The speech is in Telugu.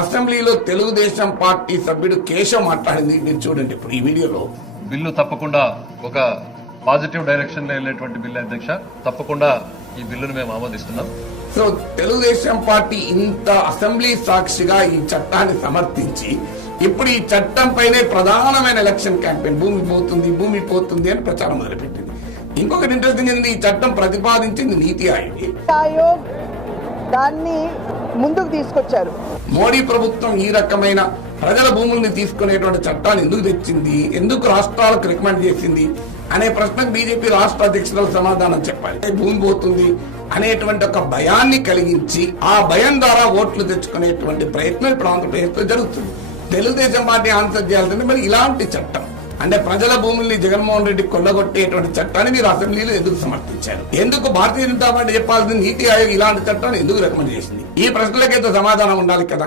అసెంబ్లీలో తెలుగుదేశం పార్టీ సభ్యుడు కేశవ్ మాట్లాడింది మీరు చూడండి ఇప్పుడు ఈ వీడియోలో. బిల్లు తప్పకుండా ఒక పాజిటివ్ డైరెక్షన్ లో వెళ్ళేటువంటి బిల్లు అధ్యక్ష. తప్పకుండా ఈ బిల్లును మేము ఆమోదిస్తున్నాం. సో తెలుగుదేశం పార్టీ ఇంత అసెంబ్లీ సాక్షిగా ఈ చట్టాన్ని సమర్థించి ఇప్పుడు ఈ చట్టం పైనే ప్రధానమైన ఎలక్షన్ క్యాంపెయిన్ భూమి పోతుంది అని ప్రచారం మొదలుపెట్టింది. ఇంకొకటి ఇంట్రెస్టింగ్ ఏంది, ఈ చట్టం ప్రతిపాదించింది నీతి ఆయోగ్ దాన్ని ముందుకు తీసుకొచ్చారు. మోడీ ప్రభుత్వం ఈ రకమైన ప్రజల భూముల్ని తీసుకునేటువంటి చట్టాన్ని ఎందుకు తెచ్చింది, ఎందుకు రాష్ట్రాలకు రికమెండ్ చేసింది అనే ప్రశ్నకు బీజేపీ రాష్ట్ర అధ్యక్షులు సమాధానం చెప్పాలి. భూమి పోతుంది అనేటువంటి ఒక భయాన్ని కలిగించి ఆ భయం ద్వారా ఓట్లు తెచ్చుకునేటువంటి ప్రయత్నం ఇప్పుడు ఆంధ్రప్రదేశ్లో జరుగుతుంది. తెలుగుదేశం పార్టీ ఆన్సర్ చేయాల్సింది మరి ఇలాంటి చట్టం అంటే ప్రజల భూముల్ని జగన్మోహన్ రెడ్డి కొల్లగొట్టేటువంటి చట్టాన్ని మీరు అసెంబ్లీలో ఎందుకు సమర్థించారు, ఎందుకు భారతీయ జనతా పార్టీ చెప్పాల్సింది నీతి ఆయోగ్ ఇలాంటి చట్టాన్ని ఎందుకు రికమెండ్ చేసింది, ఈ ప్రశ్నలకైతే సమాధానం ఉండాలి కదా.